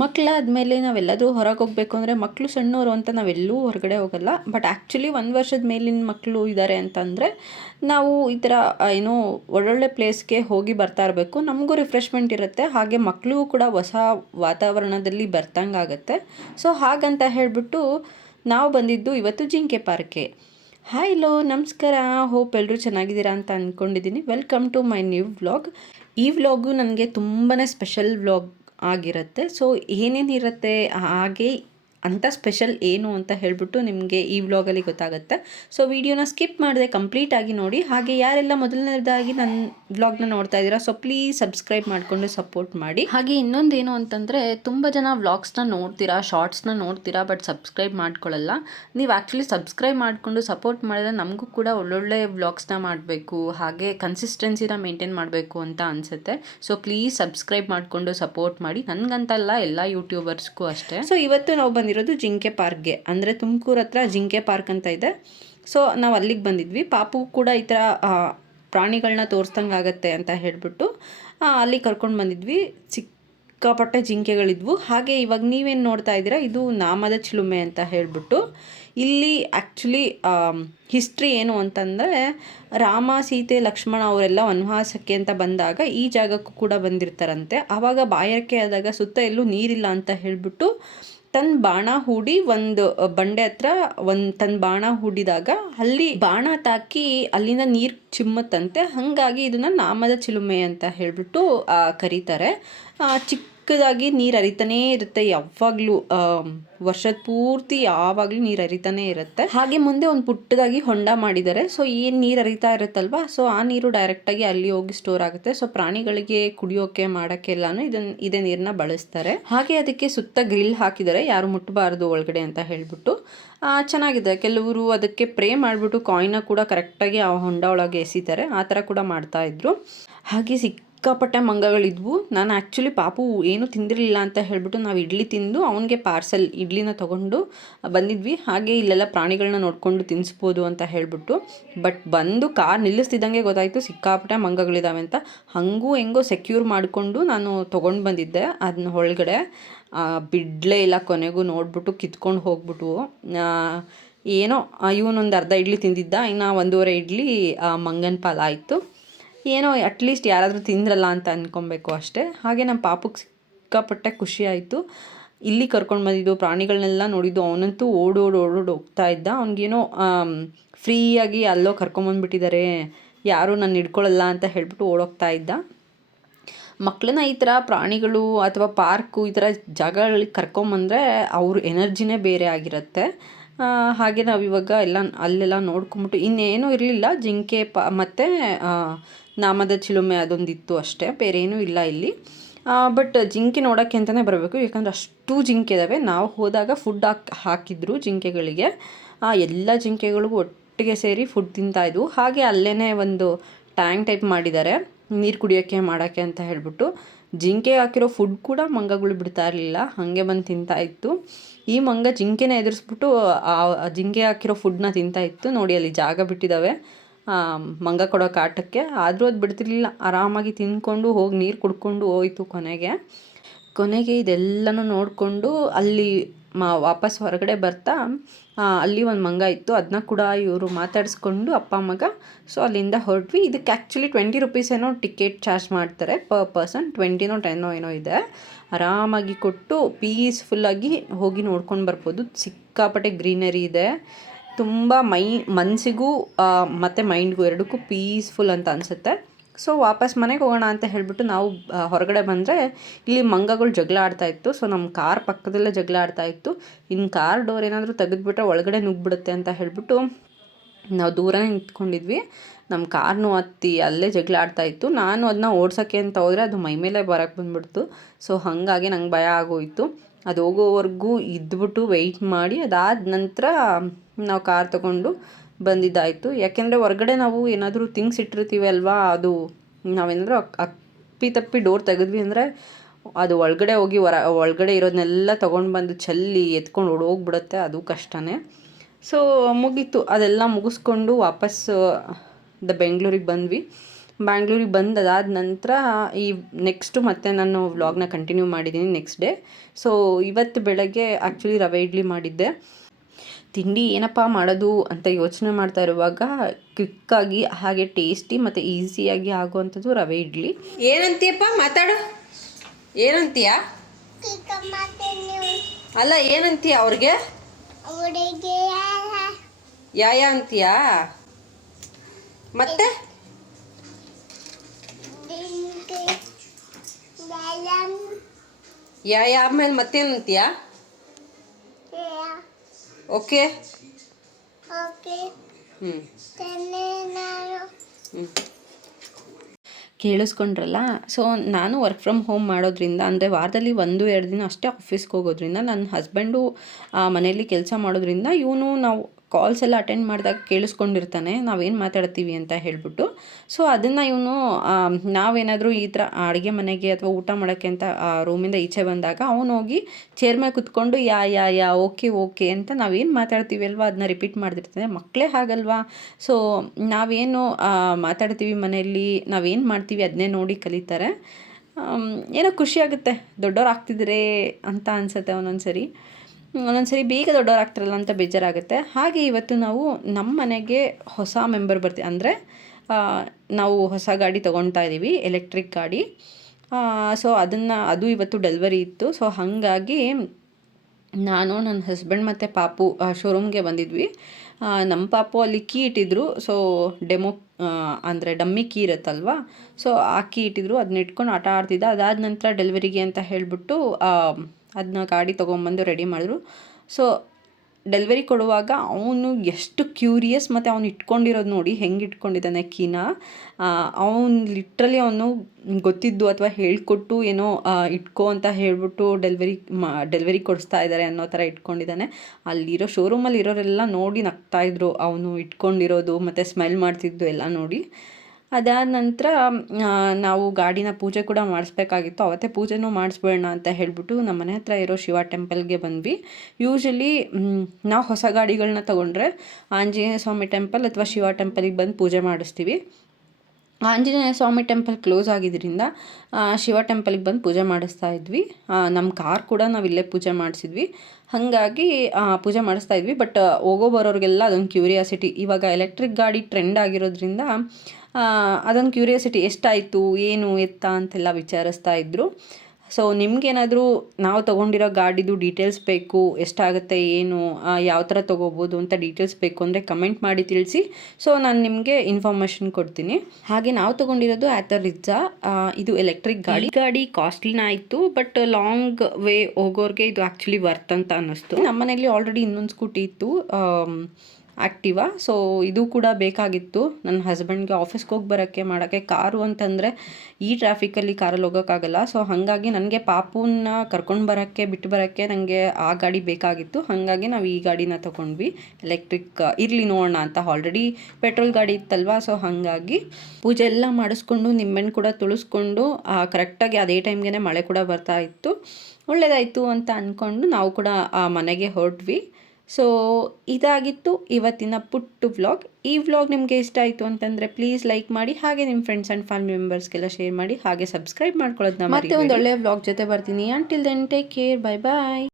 ಮಕ್ಕಳಾದ್ಮೇಲೆ ನಾವೆಲ್ಲಾದರೂ ಹೊರಗೆ ಹೋಗಬೇಕು ಅಂದರೆ ಮಕ್ಕಳು ಸಣ್ಣವರು ಅಂತ ನಾವೆಲ್ಲೂ ಹೊರಗಡೆ ಹೋಗಲ್ಲ. ಬಟ್ ಆ್ಯಕ್ಚುಲಿ ಒಂದು ವರ್ಷದ ಮೇಲಿನ ಮಕ್ಕಳು ಇದ್ದಾರೆ ಅಂತಂದರೆ ನಾವು ಈ ಥರ ಏನೋ ಒಳ್ಳೊಳ್ಳೆ ಪ್ಲೇಸ್ಗೆ ಹೋಗಿ ಬರ್ತಾ ಇರಬೇಕು. ನಮಗೂ ರಿಫ್ರೆಶ್ಮೆಂಟ್ ಇರುತ್ತೆ. ಹಾಗೆ ಮಕ್ಕಳಿಗೂ ಕೂಡ ಹೊಸ ವಾತಾವರಣದಲ್ಲಿ ಬರ್ದಂಗೆ ಆಗುತ್ತೆ. ಸೊ ಹಾಗಂತ ಹೇಳಿಬಿಟ್ಟು ನಾವು ಬಂದಿದ್ದು ಇವತ್ತು ಜಿಂಕೆ ಪಾರ್ಕ್ಗೆ ಹಾಯ್ ಲೋ ನಮಸ್ಕಾರ. ಹೋಪ್ ಎಲ್ಲರೂ ಚೆನ್ನಾಗಿದ್ದೀರಾ ಅಂತ ಅಂದ್ಕೊಂಡಿದ್ದೀನಿ welcome to my new vlog ಈ ವ್ಲಾಗು ನನಗೆ ತುಂಬಾ ಸ್ಪೆಷಲ್ ವ್ಲಾಗ್ ಆಗಿರುತ್ತೆ. ಸೊ ಏನೇನಿರುತ್ತೆ ಹಾಗೆ ಅಂಥ ಸ್ಪೆಷಲ್ ಏನು ಅಂತ ಹೇಳಿಬಿಟ್ಟು ನಿಮಗೆ ಈ ವ್ಲಾಗಲ್ಲಿ ಗೊತ್ತಾಗುತ್ತೆ. ಸೊ ವಿಡಿಯೋನ ಸ್ಕಿಪ್ ಮಾಡಿದೆ ಕಂಪ್ಲೀಟಾಗಿ ನೋಡಿ. ಹಾಗೆ ಯಾರೆಲ್ಲ ಮೊದಲನೇದಾಗಿ ನನ್ನ ವ್ಲಾಗ್ನ ನೋಡ್ತಾ ಇದ್ದೀರಾ ಸೊ ಪ್ಲೀಸ್ ಸಬ್ಸ್ಕ್ರೈಬ್ ಮಾಡಿಕೊಂಡು ಸಪೋರ್ಟ್ ಮಾಡಿ. ಹಾಗೆ ಇನ್ನೊಂದೇನು ಅಂತಂದರೆ ತುಂಬ ಜನ ವ್ಲಾಗ್ಸ್ನ ನೋಡ್ತೀರಾ ಶಾರ್ಟ್ಸ್ನ ನೋಡ್ತೀರಾ ಬಟ್ ಸಬ್ಸ್ಕ್ರೈಬ್ ಮಾಡ್ಕೊಳ್ಳಲ್ಲ ನೀವು ಆ್ಯಕ್ಚುಲಿ ಸಬ್ಸ್ಕ್ರೈಬ್ ಮಾಡಿಕೊಂಡು ಸಪೋರ್ಟ್ ಮಾಡಿದ್ರೆ ನಮಗೂ ಕೂಡ ಒಳ್ಳೊಳ್ಳೆ ವ್ಲಾಗ್ಸ್ನ ಮಾಡಬೇಕು. ಹಾಗೆ ಕನ್ಸಿಸ್ಟೆನ್ಸಿನ ಮೇಂಟೈನ್ ಮಾಡಬೇಕು ಅಂತ ಅನಿಸುತ್ತೆ. ಸೊ ಪ್ಲೀಸ್ ಸಬ್ಸ್ಕ್ರೈಬ್ ಮಾಡಿಕೊಂಡು ಸಪೋರ್ಟ್ ಮಾಡಿ. ನನಗಂತಲ್ಲ ಎಲ್ಲ ಯೂಟ್ಯೂಬರ್ಸ್ಗೂ ಅಷ್ಟೇ. ಸೊ ಇವತ್ತು ನಾವು ಬಂದಿರೋದು ಜಿಂಕೆ ಪಾರ್ಕ್ಗೆ. ಅಂದರೆ ತುಮಕೂರು ಹತ್ರ ಜಿಂಕೆ ಪಾರ್ಕ್ ಅಂತ ಇದೆ. ಸೊ ನಾವು ಅಲ್ಲಿಗೆ ಬಂದಿದ್ವಿ. ಪಾಪು ಕೂಡ ಈ ಥರ ಪ್ರಾಣಿಗಳನ್ನ ತೋರಿಸ್ದಂಗೆ ಆಗತ್ತೆ ಅಂತ ಹೇಳಿಬಿಟ್ಟು ಅಲ್ಲಿ ಕರ್ಕೊಂಡು ಬಂದಿದ್ವಿ. ಸಿಕ್ಕಾಪಟ್ಟೆ ಜಿಂಕೆಗಳಿದ್ವು. ಹಾಗೆ ಇವಾಗ ನೀವೇನು ನೋಡ್ತಾ ಇದ್ದೀರಾ? ಇದು ನಾಮದ ಚಿಲುಮೆ ಅಂತ ಹೇಳಿಬಿಟ್ಟು. ಇಲ್ಲಿ ಆ್ಯಕ್ಚುಲಿ ಹಿಸ್ಟ್ರಿ ಏನು ಅಂತಂದರೆ, ರಾಮ, ಸೀತೆ, ಲಕ್ಷ್ಮಣ ಅವರೆಲ್ಲ ವನವಾಸಕ್ಕೆ ಅಂತ ಬಂದಾಗ ಈ ಜಾಗಕ್ಕೂ ಕೂಡ ಬಂದಿರ್ತಾರಂತೆ. ಆವಾಗ ಬಾಯಕ್ಕೆ ಆದಾಗ ಸುತ್ತ ಎಲ್ಲೂ ನೀರಿಲ್ಲ ಅಂತ ಹೇಳಿಬಿಟ್ಟು ತನ್ನ ಬಾಣ ಹೂಡಿ ಒಂದು ಬಂಡೆ ಹತ್ರ ಒಂದು ತನ್ನ ಬಾಣ ಹೂಡಿದಾಗ ಅಲ್ಲಿ ಬಾಣ ತಾಕಿ ಅಲ್ಲಿಂದ ನೀರು ಚಿಮ್ಮತ್ತಂತೆ. ಹಾಗಾಗಿ ಇದನ್ನ ನಾಮದ ಚಿಲುಮೆ ಅಂತ ಹೇಳ್ಬಿಟ್ಟು ಕರೀತಾರೆ. ಆ, ಚಿಕ್ಕದಾಗಿ ನೀರು ಹರಿತಾನೇ ಇರುತ್ತೆ. ಯಾವಾಗಲೂ ವರ್ಷದ ಪೂರ್ತಿ ಯಾವಾಗಲೂ ನೀರು ಹರಿತಾನೇ ಇರುತ್ತೆ. ಹಾಗೆ ಮುಂದೆ ಒಂದು ಪುಟ್ಟದಾಗಿ ಹೊಂಡ ಮಾಡಿದ್ದಾರೆ. ಸೊ ಏನು ನೀರು ಹರಿತಾ ಇರುತ್ತಲ್ವಾ? ಸೊ ಆ ನೀರು ಡೈರೆಕ್ಟಾಗಿ ಅಲ್ಲಿ ಹೋಗಿ ಸ್ಟೋರ್ ಆಗುತ್ತೆ. ಸೊ ಪ್ರಾಣಿಗಳಿಗೆ ಕುಡಿಯೋಕೆ, ಮಾಡೋಕ್ಕೆ ಎಲ್ಲಾನು ಇದನ್ನ ಇದೇ ನೀರನ್ನ ಬಳಸ್ತಾರೆ. ಹಾಗೆ ಅದಕ್ಕೆ ಸುತ್ತ ಗ್ರಿಲ್ ಹಾಕಿದ್ದಾರೆ. ಯಾರು ಮುಟ್ಟಬಾರ್ದು ಒಳಗಡೆ ಅಂತ ಹೇಳ್ಬಿಟ್ಟು. ಚೆನ್ನಾಗಿದೆ. ಕೆಲವರು ಅದಕ್ಕೆ ಪ್ರೇ ಮಾಡಿಬಿಟ್ಟು ಕಾಯಿನ ಕೂಡ ಕರೆಕ್ಟಾಗಿ ಆ ಹೊಂಡ ಒಳಗೆ ಎಸಿತಾರೆ. ಆ ಥರ ಕೂಡ ಮಾಡ್ತಾ ಇದ್ರು. ಹಾಗೆ ಸಿಕ್ಕಾಪಟ್ಟೆ ಮಂಗಗಳಿದ್ವು. ನಾನು ಆ್ಯಕ್ಚುಲಿ ಪಾಪು ಏನು ತಿಂದಿರಲಿಲ್ಲ ಅಂತ ಹೇಳಿಬಿಟ್ಟು ನಾವು ಇಡ್ಲಿ ತಿಂದು ಅವನಿಗೆ ಪಾರ್ಸೆಲ್ ಇಡ್ಲಿನ ತೊಗೊಂಡು ಬಂದಿದ್ವಿ. ಹಾಗೆ ಇಲ್ಲೆಲ್ಲ ಪ್ರಾಣಿಗಳನ್ನ ನೋಡಿಕೊಂಡು ತಿನ್ನಿಸ್ಬೋದು ಅಂತ ಹೇಳಿಬಿಟ್ಟು. ಬಟ್ ಬಂದು ಕಾರ್ ನಿಲ್ಲಿಸ್ತಿದ್ದಂಗೆ ಗೊತ್ತಾಯಿತು ಸಿಕ್ಕಾಪಟ್ಟೆ ಮಂಗಗಳಿದ್ದಾವೆ ಅಂತ. ಹಂಗೂ ಹೆಂಗೋ ಸೆಕ್ಯೂರ್ ಮಾಡಿಕೊಂಡು ನಾನು ತೊಗೊಂಡು ಬಂದಿದ್ದೆ ಅದನ್ನ ಒಳಗಡೆ. ಬಿಡಲೇ ಇಲ್ಲ ಕೊನೆಗೂ ನೋಡ್ಬಿಟ್ಟು ಕಿತ್ಕೊಂಡು ಹೋಗ್ಬಿಟ್ಟು ಏನೋ ಇವನೊಂದು ಅರ್ಧ ಇಡ್ಲಿ ತಿಂದಿದ್ದ. ಇನ್ನು ಒಂದೂವರೆ ಇಡ್ಲಿ ಮಂಗನ ಪಾಲ ಪಾಲಾಯಿತು ಏನೋ ಅಟ್ಲೀಸ್ಟ್ ಯಾರಾದರೂ ತಿಂದ್ರಲ್ಲ ಅಂತ ಅಂದ್ಕೊಬೇಕು ಅಷ್ಟೇ. ಹಾಗೆ ನಮ್ಮ ಪಾಪಕ್ಕೆ ಸಿಕ್ಕಾಪಟ್ಟೆ ಖುಷಿ ಆಯಿತು. ಇಲ್ಲಿ ಕರ್ಕೊಂಡು ಬಂದಿದ್ದು, ಪ್ರಾಣಿಗಳನ್ನೆಲ್ಲ ನೋಡಿದ್ದು, ಅವನಂತೂ ಓಡೋಡು ಓಡೋಡು ಹೋಗ್ತಾ ಇದ್ದ. ಅವ್ನಿಗೇನೋ ಫ್ರೀಯಾಗಿ ಅಲ್ಲೋ ಕರ್ಕೊಂಬಂದ್ಬಿಟ್ಟಿದ್ದಾರೆ ಯಾರೂ ನಾನು ಹಿಡ್ಕೊಳ್ಳಲ್ಲ ಅಂತ ಹೇಳ್ಬಿಟ್ಟು ಓಡೋಗ್ತಾ ಇದ್ದ. ಮಕ್ಕಳನ್ನ ಈ ಥರ ಪ್ರಾಣಿಗಳು ಅಥವಾ ಪಾರ್ಕು ಈ ಥರ ಜಾಗಗಳಿಗೆ ಕರ್ಕೊಂಬಂದರೆ ಅವ್ರ ಎನರ್ಜಿನೇ ಬೇರೆ ಆಗಿರುತ್ತೆ. ಹಾಗೆ ನಾವು ಇವಾಗ ಎಲ್ಲ ಅಲ್ಲೆಲ್ಲ ನೋಡ್ಕೊಂಬಿಟ್ಟು ಇನ್ನೇನೂ ಇರಲಿಲ್ಲ. ಜಿಂಕೆ ಪ, ಮತ್ತು ನಾಮದ ಚಿಲುಮೆ ಅದೊಂದಿತ್ತು ಅಷ್ಟೇ ಬೇರೆ ಇಲ್ಲ ಇಲ್ಲಿ. ಬಟ್ ಜಿಂಕೆ ನೋಡೋಕ್ಕೆ ಅಂತಲೇ ಬರಬೇಕು. ಯಾಕಂದರೆ ಅಷ್ಟು ಜಿಂಕೆ ಇದ್ದಾವೆ ನಾವು ಹೋದಾಗ ಫುಡ್ ಹಾಕಿ, ಹಾಕಿದ್ರು ಜಿಂಕೆಗಳಿಗೆ. ಆ, ಎಲ್ಲ ಜಿಂಕೆಗಳಿಗೂ ಒಟ್ಟಿಗೆ ಸೇರಿ ಫುಡ್ ತಿಂತಾಯಿದ್ವು ಹಾಗೆ ಅಲ್ಲೇ ಒಂದು ಟ್ಯಾಂಕ್ ಟೈಪ್ ಮಾಡಿದ್ದಾರೆ. ನೀರು ಕುಡಿಯೋಕ್ಕೆ, ಮಾಡೋಕ್ಕೆ ಅಂತ ಹೇಳ್ಬಿಟ್ಟು. ಜಿಂಕೆ ಹಾಕಿರೋ ಫುಡ್ ಕೂಡ ಮಂಗಗಳು ಬಿಡ್ತಾ ಇರಲಿಲ್ಲ. ಹಾಗೆ ಬಂದು ತಿಂತಾ ಇತ್ತು. ಈ ಮಂಗ ಜಿಂಕೆನ ಎದುರಿಸ್ಬಿಟ್ಟು, ಆ ಜಿಂಕೆ ಹಾಕಿರೋ ಫುಡ್ನ ತಿಂತಾ ಇತ್ತು. ನೋಡಿ, ಅಲ್ಲಿ ಜಾಗ ಬಿಟ್ಟಿದ್ದಾವೆ ಮಂಗ ಕೊಡೋ ಕಾಟಕ್ಕೆ. ಆದರೂ ಅದು ಬಿಡ್ತಿರ್ಲಿಲ್ಲ. ಆರಾಮಾಗಿ ತಿಂದ್ಕೊಂಡು ಹೋಗಿ ನೀರು ಕುಡ್ಕೊಂಡು ಹೋಯಿತು ಕೊನೆಗೆ. ಕೊನೆಗೆ ಇದೆಲ್ಲನೂ ನೋಡಿಕೊಂಡು ಅಲ್ಲಿ ಮಾ ವಾಪಸ್ ಹೊರಗಡೆ ಬರ್ತಾ ಅಲ್ಲಿ ಒಂದು ಮಂಗ ಇತ್ತು. ಅದನ್ನ ಕೂಡ ಇವರು ಮಾತಾಡಿಸ್ಕೊಂಡು ಅಪ್ಪ, ಮಗ, ಸೊ ಅಲ್ಲಿಂದ ಹೊರಟ್ವಿ. ಇದಕ್ಕೆ ಆ್ಯಕ್ಚುಲಿ ಟ್ವೆಂಟಿ ರುಪೀಸ್ ಏನೋ ಟಿಕೆಟ್ ಚಾರ್ಜ್ ಮಾಡ್ತಾರೆ. ಪರ್ ಪರ್ಸನ್ ಟ್ವೆಂಟಿನೋ ಟೆನ್ನೋ ಏನೋ ಇದೆ. ಆರಾಮಾಗಿ ಕೊಟ್ಟು ಪೀಸ್ಫುಲ್ಲಾಗಿ ಹೋಗಿ ನೋಡ್ಕೊಂಡು ಬರ್ಬೋದು. ಸಿಕ್ಕಾಪಟ್ಟೆ ಗ್ರೀನರಿ ಇದೆ. ತುಂಬ ಮೈ ಮನಸ್ಸಿಗೂ ಮತ್ತು ಮೈಂಡ್ಗೂ ಎರಡಕ್ಕೂ ಪೀಸ್ಫುಲ್ ಅಂತ ಅನಿಸುತ್ತೆ. ಸೊ ವಾಪಸ್ ಮನೆಗೆ ಹೋಗೋಣ ಅಂತ ಹೇಳಿಬಿಟ್ಟು ನಾವು ಹೊರಗಡೆ ಬಂದರೆ ಇಲ್ಲಿ ಮಂಗಗಳು ಜಗಳ ಆಡ್ತಾ ಇತ್ತು. ಸೊ ನಮ್ಮ ಕಾರ್ ಪಕ್ಕದಲ್ಲೇ ಜಗಳ ಆಡ್ತಾ ಇತ್ತು. ಇನ್ನು ಕಾರ್ ಡೋರ್ ಏನಾದರೂ ತೆಗೆದುಬಿಟ್ರೆ ಒಳಗಡೆ ನುಗ್ಗಿಬಿಡುತ್ತೆ ಅಂತ ಹೇಳಿಬಿಟ್ಟು ನಾವು ದೂರನೇ ನಿಂತ್ಕೊಂಡಿದ್ವಿ. ನಮ್ಮ ಕಾರ್ನು ಹತ್ತಿ ಅಲ್ಲೇ ಜಗಳ ಆಡ್ತಾ ಇತ್ತು. ನಾನು ಅದನ್ನ ಓಡ್ಸೋಕ್ಕೆ ಅಂತ ಹೋದರೆ ಅದು ಮೈ ಮೇಲೆ ಬರೋಕ್ಕೆ ಬಂದ್ಬಿಡ್ತು. ಸೊ ಹಾಗಾಗಿ ನಂಗೆ ಭಯ ಆಗೋಯಿತು. ಅದು ಹೋಗೋವರೆಗೂ ಇದ್ಬಿಟ್ಟು ವೆಯ್ಟ್ ಮಾಡಿ ಅದಾದ ನಂತರ ನಾವು ಕಾರ್ ತಗೊಂಡು ಬಂದಿದ್ದಾಯಿತು. ಯಾಕೆಂದರೆ ಹೊರಗಡೆ ನಾವು ಏನಾದರೂ ಥಿಂಗ್ಸ್ ಇಟ್ಟಿರ್ತೀವಿ ಅಲ್ವಾ, ಅದು ನಾವೇನಾದರೂ ಅಪ್ಪಿ ತಪ್ಪಿ ಡೋರ್ ತೆಗೆದ್ವಿ ಅಂದರೆ ಅದು ಒಳಗಡೆ ಹೋಗಿ ಹೊರ, ಒಳಗಡೆ ಇರೋದನ್ನೆಲ್ಲ ತೊಗೊಂಡು ಬಂದು ಚೆಲ್ಲಿ ಎತ್ಕೊಂಡು ಓಡೋಗ್ಬಿಡುತ್ತೆ, ಅದು ಕಷ್ಟನೇ. ಸೊ ಮುಗೀತು. ಅದೆಲ್ಲ ಮುಗಿಸ್ಕೊಂಡು ವಾಪಸ್ ದ ಬೆಂಗಳೂರಿಗೆ ಬಂದ್ವಿ. ಬ್ಯಾಂಗ್ಳೂರಿಗೆ ಬಂದದಾದ ನಂತರ ಈ ನೆಕ್ಸ್ಟು ಮತ್ತೆ ನಾನು ವ್ಲಾಗ್ನ ಕಂಟಿನ್ಯೂ ಮಾಡಿದ್ದೀನಿ ನೆಕ್ಸ್ಟ್ ಡೇ ಸೊ ಇವತ್ತು ಬೆಳಗ್ಗೆ ಆ್ಯಕ್ಚುಲಿ ರವೆ ಇಡ್ಲಿ ಮಾಡಿದ್ದೆ. ತಿಂಡಿ ಏನಪ್ಪ ಮಾಡೋದು ಅಂತ ಯೋಚನೆ ಮಾಡ್ತಾ ಇರುವಾಗ ಕ್ವಿಕ್ಕಾಗಿ ಹಾಗೆ ಟೇಸ್ಟಿ ಮತ್ತು ಈಸಿಯಾಗಿ ಆಗುವಂಥದ್ದು ರವೆ ಇಡ್ಲಿ. ಏನಂತೀಯಪ್ಪ ಮಾತಾಡು. ಏನಂತೀಯ? ಅಲ್ಲ, ಏನಂತೀಯ ಅವ್ರಿಗೆ? ಯಾ ಅಂತೀಯಾ? ಮತ್ತೆ? ಯಾ ಆದ್ಮೇಲೆ ಮತ್ತೇನಂತೀಯ? ಓಕೆ? ಹ್ಞೂ ಹ್ಞೂ ಕೇಳಿಸ್ಕೊಂಡ್ರಲ್ಲ? ಸೊ ನಾನು ವರ್ಕ್ ಫ್ರಮ್ ಹೋಮ್ ಮಾಡೋದ್ರಿಂದ ಅಂದರೆ ವಾರದಲ್ಲಿ ಒಂದು ಎರಡು ದಿನ ಅಷ್ಟೇ ಆಫೀಸ್ಗೆ ಹೋಗೋದ್ರಿಂದ ನನ್ನ ಹಸ್ಬೆಂಡು ಮನೆಯಲ್ಲಿ ಕೆಲಸ ಮಾಡೋದ್ರಿಂದ ಇವನು ನಾವು ಕಾಲ್ಸ್ ಎಲ್ಲ ಅಟೆಂಡ್ ಮಾಡಿದಾಗ ಕೇಳಿಸ್ಕೊಂಡಿರ್ತಾನೆ, ನಾವೇನು ಮಾತಾಡ್ತೀವಿ ಅಂತ ಹೇಳ್ಬಿಟ್ಟು. ಸೊ ಅದನ್ನು ಇವನು ನಾವೇನಾದರೂ ಈ ಥರ ಅಡುಗೆ ಮನೆಗೆ ಅಥವಾ ಊಟ ಮಾಡೋಕ್ಕೆ ಅಂತ ರೂಮಿಂದ ಈಚೆ ಬಂದಾಗ ಅವನು ಹೋಗಿ ಚೇರ್ ಮೇಲೆ ಕುತ್ಕೊಂಡು, ಯಾ ಯಾ ಯಾ ಓಕೆ ಓಕೆ ಅಂತ ನಾವೇನು ಮಾತಾಡ್ತೀವಿ ಅಲ್ವಾ? ಅದನ್ನ ರಿಪೀಟ್ ಮಾಡ್ತಿರ್ತಾನೆ. ಮಕ್ಕಳೇ ಹಾಗಲ್ವಾ? ಸೊ ನಾವೇನು ಮಾತಾಡ್ತೀವಿ ಮನೆಯಲ್ಲಿ, ನಾವೇನು ಮಾಡ್ತೀವಿ ಅದನ್ನೇ ನೋಡಿ ಕಲಿತಾರೆ. ಏನೋ ಖುಷಿ ಆಗುತ್ತೆ. ದೊಡ್ಡವ್ರು ಆಗ್ತಿದ್ರೆ ಅಂತ ಅನಿಸುತ್ತೆ ಒಂದೊಂದು ಸರಿ ಒಂದೊಂದು ಸರಿ ಬೇಗ ದೊಡ್ಡವ್ರು ಆಗ್ತಾರಲ್ಲ ಅಂತ ಬೇಜಾರಾಗುತ್ತೆ. ಹಾಗೆ ಇವತ್ತು ನಾವು ನಮ್ಮ ಮನೆಗೆ ಹೊಸ ಮೆಂಬರ್ ಬರ್ತೀವಿ ಅಂದರೆ ನಾವು ಹೊಸ ಗಾಡಿ ತೊಗೊಳ್ತಾ ಇದ್ದೀವಿ ಎಲೆಕ್ಟ್ರಿಕ್ ಗಾಡಿ. ಸೊ ಅದನ್ನು, ಅದು ಇವತ್ತು ಡೆಲಿವರಿ ಇತ್ತು. ಸೊ ಹಾಗಾಗಿ ನಾನು, ನನ್ನ ಹಸ್ಬೆಂಡ್ ಮತ್ತು ಪಾಪು ಶೋರೂಮ್ಗೆ ಬಂದಿದ್ವಿ. ನಮ್ಮ ಪಾಪು ಅಲ್ಲಿ ಕೀ ಇಟ್ಟಿದ್ರು. ಸೊ ಡೆಮೋ ಅಂದರೆ ಡಮ್ಮಿ ಕೀ ಇರುತ್ತಲ್ವ? ಸೊ ಆ ಕೀ ಇಟ್ಟಿದ್ರು. ಅದನ್ನ ಇಟ್ಕೊಂಡು ಆಟ ಆಡ್ತಿದ್ದ. ಅದಾದ ನಂತರ ಡೆಲಿವರಿಗೆ ಅಂತ ಹೇಳಿಬಿಟ್ಟು ಅದನ್ನ ಗಾಡಿ ತೊಗೊಂಬಂದು ರೆಡಿ ಮಾಡಿದ್ರು. ಸೊ ಡೆಲಿವರಿ ಕೊಡುವಾಗ ಅವನು ಎಷ್ಟು ಕ್ಯೂರಿಯಸ್ ಮತ್ತು ಅವನು ಇಟ್ಕೊಂಡಿರೋದು ನೋಡಿ ಹೆಂಗೆ ಇಟ್ಕೊಂಡಿದ್ದಾನೆ ಕೀನ ಅವನು ಲಿಟ್ರಲಿ ಅವನು ಗೊತ್ತಿದ್ದು ಅಥವಾ ಹೇಳಿಕೊಟ್ಟು ಏನೋ ಇಟ್ಕೋ ಅಂತ ಹೇಳಿಬಿಟ್ಟು ಡೆಲಿವರಿ ಮಾ ಡೆಲಿವರಿ ಕೊಡಿಸ್ತಾ ಇದ್ದಾರೆ ಅನ್ನೋ ಥರ ಇಟ್ಕೊಂಡಿದ್ದಾನೆ. ಅಲ್ಲಿರೋ ಶೋರೂಮಲ್ಲಿ ಇರೋರೆಲ್ಲ ನೋಡಿ ನಗ್ತಾ ಇದ್ರು. ಅವನು ಇಟ್ಕೊಂಡಿರೋದು ಮತ್ತು ಸ್ಮೆಲ್ ಮಾಡ್ತಿದ್ದು ಎಲ್ಲ ನೋಡಿ. ಅದಾದ ನಂತರ ನಾವು ಗಾಡಿನ ಪೂಜೆ ಕೂಡ ಮಾಡಿಸ್ಬೇಕಾಗಿತ್ತು. ಅವತ್ತೇ ಪೂಜೆನೂ ಮಾಡಿಸ್ಬೇಡ ಅಂತ ಹೇಳಿಬಿಟ್ಟು ನಮ್ಮ ಮನೆ ಹತ್ರ ಇರೋ ಶಿವ ಟೆಂಪಲ್ಗೆ ಬಂದ್ವಿ. ಯೂಶಲಿ ನಾವು ಹೊಸ ಗಾಡಿಗಳನ್ನ ತೊಗೊಂಡ್ರೆ ಆಂಜನೇಯ ಸ್ವಾಮಿ ಟೆಂಪಲ್ ಅಥವಾ ಶಿವ ಟೆಂಪಲಿಗೆ ಬಂದು ಪೂಜೆ ಮಾಡಿಸ್ತೀವಿ. ಆಂಜನೇಯ ಸ್ವಾಮಿ ಟೆಂಪಲ್ ಕ್ಲೋಸ್ ಆಗಿದ್ದರಿಂದ ಶಿವ ಟೆಂಪಲಿಗೆ ಬಂದು ಪೂಜೆ ಮಾಡಿಸ್ತಾ ಇದ್ವಿ. ನಮ್ಮ ಕಾರ್ ಕೂಡ ನಾವು ಇಲ್ಲೇ ಪೂಜೆ ಮಾಡಿಸಿದ್ವಿ. ಹಾಗಾಗಿ ಪೂಜೆ ಮಾಡಿಸ್ತಾ ಇದ್ವಿ. ಬಟ್, ಹೋಗೋ ಬರೋರಿಗೆಲ್ಲ ಅದೊಂದು ಕ್ಯೂರಿಯಾಸಿಟಿ. ಇವಾಗ ಎಲೆಕ್ಟ್ರಿಕ್ ಗಾಡಿ ಟ್ರೆಂಡ್ ಆಗಿರೋದ್ರಿಂದ ಅದೊಂದು ಕ್ಯೂರಿಯಾಸಿಟಿ ಎಷ್ಟಾಯಿತು, ಏನು ಎತ್ತ ಅಂತೆಲ್ಲ ವಿಚಾರಿಸ್ತಾ ಇದ್ದರು ಸೊ ನಿಮಗೇನಾದರೂ ನಾವು ತೊಗೊಂಡಿರೋ ಗಾಡಿದು ಡೀಟೇಲ್ಸ್ ಬೇಕು, ಎಷ್ಟಾಗುತ್ತೆ, ಏನು ಯಾವ ಥರ ತೊಗೋಬೋದು ಅಂತ ಡೀಟೇಲ್ಸ್ ಬೇಕು ಅಂದರೆ ಕಮೆಂಟ್ ಮಾಡಿ ತಿಳಿಸಿ. ಸೊ ನಾನು ನಿಮಗೆ ಇನ್ಫಾರ್ಮೇಷನ್ ಕೊಡ್ತೀನಿ. ಹಾಗೆ ನಾವು ತೊಗೊಂಡಿರೋದು ಆ್ಯಥರ್ ರಿಜ್ಜಾ ಇದು ಎಲೆಕ್ಟ್ರಿಕ್ ಗಾಡಿ. ಗಾಡಿ ಕಾಸ್ಟ್ಲಿನ ಆಯಿತು ಬಟ್ ಲಾಂಗ್ ವೇ ಹೋಗೋರಿಗೆ ಇದು ಆ್ಯಕ್ಚುಲಿ ವರ್ತ್ ಅಂತ ಅನ್ನಿಸ್ತು. ನಮ್ಮ ಮನೆಯಲ್ಲಿ ಆಲ್ರೆಡಿ ಇನ್ನೊಂದು ಸ್ಕೂಟಿ ಇತ್ತು ಆ್ಯಕ್ಟಿವಾ ಸೊ ಇದು ಕೂಡ ಬೇಕಾಗಿತ್ತು. ನನ್ನ ಹಸ್ಬೆಂಡ್ಗೆ ಆಫೀಸ್ಗೆ ಹೋಗಿ ಬರೋಕ್ಕೆ, ಮಾಡೋಕ್ಕೆ ಕಾರು ಅಂತಂದರೆ ಈ ಟ್ರಾಫಿಕ್ಕಲ್ಲಿ ಕಾರಲ್ಲಿ ಹೋಗೋಕ್ಕಾಗಲ್ಲ. ಸೊ ಹಾಗಾಗಿ ನನಗೆ ಪಾಪುನ ಕರ್ಕೊಂಡು ಬರೋಕ್ಕೆ ಬಿಟ್ಟು ಬರೋಕ್ಕೆ ನನಗೆ ಆ ಗಾಡಿ ಬೇಕಾಗಿತ್ತು. ಹಾಗಾಗಿ ನಾವು ಈ ಗಾಡಿನ ತೊಗೊಂಡ್ವಿ. ಎಲೆಕ್ಟ್ರಿಕ್ ಇರಲಿ ನೋಡೋಣ ಅಂತ. ಆಲ್ರೆಡಿ ಪೆಟ್ರೋಲ್ ಗಾಡಿ ಇತ್ತಲ್ವಾ? ಸೊ ಹಾಗಾಗಿ ಪೂಜೆ ಎಲ್ಲ ಮಾಡಿಸ್ಕೊಂಡು ನಿಮ್ಮೆಣ್ಣು ಕೂಡ ತುಳಿಸ್ಕೊಂಡು ಕರೆಕ್ಟಾಗಿ ಅದೇ ಟೈಮ್ಗೆ ಮಳೆ ಕೂಡ ಬರ್ತಾ ಇತ್ತು. ಒಳ್ಳೆಯದಾಯಿತು ಅಂತ ಅಂದ್ಕೊಂಡು ನಾವು ಕೂಡ ಆ ಮನೆಗೆ ಹೊರಟ್ವಿ. ಸೊ ಇದಾಗಿತ್ತು ಇವತ್ತಿನ ಪುಟ್ಟು ವ್ಲಾಗ್ ಈ ವ್ಲಾಗ್ ನಿಮಗೆ ಇಷ್ಟ ಆಯಿತು ಅಂತಂದರೆ ಪ್ಲೀಸ್ ಲೈಕ್ ಮಾಡಿ ಹಾಗೆ ನಿಮ್ಮ ಫ್ರೆಂಡ್ಸ್ ಆ್ಯಂಡ್ ಫ್ಯಾಮಿಲಿ ಮೆಂಬರ್ಸ್ಗೆಲ್ಲ ಶೇರ್ ಮಾಡಿ ಹಾಗೆ ಸಬ್ಸ್ಕ್ರೈಬ್ ಮಾಡ್ಕೊಳ್ಳೋದನ್ನ ಮತ್ತೆ ಒಂದು ಒಳ್ಳೆಯ ವ್ಲಾಗ್ ಜೊತೆ ಬರ್ತೀನಿ. Until then take care bye bye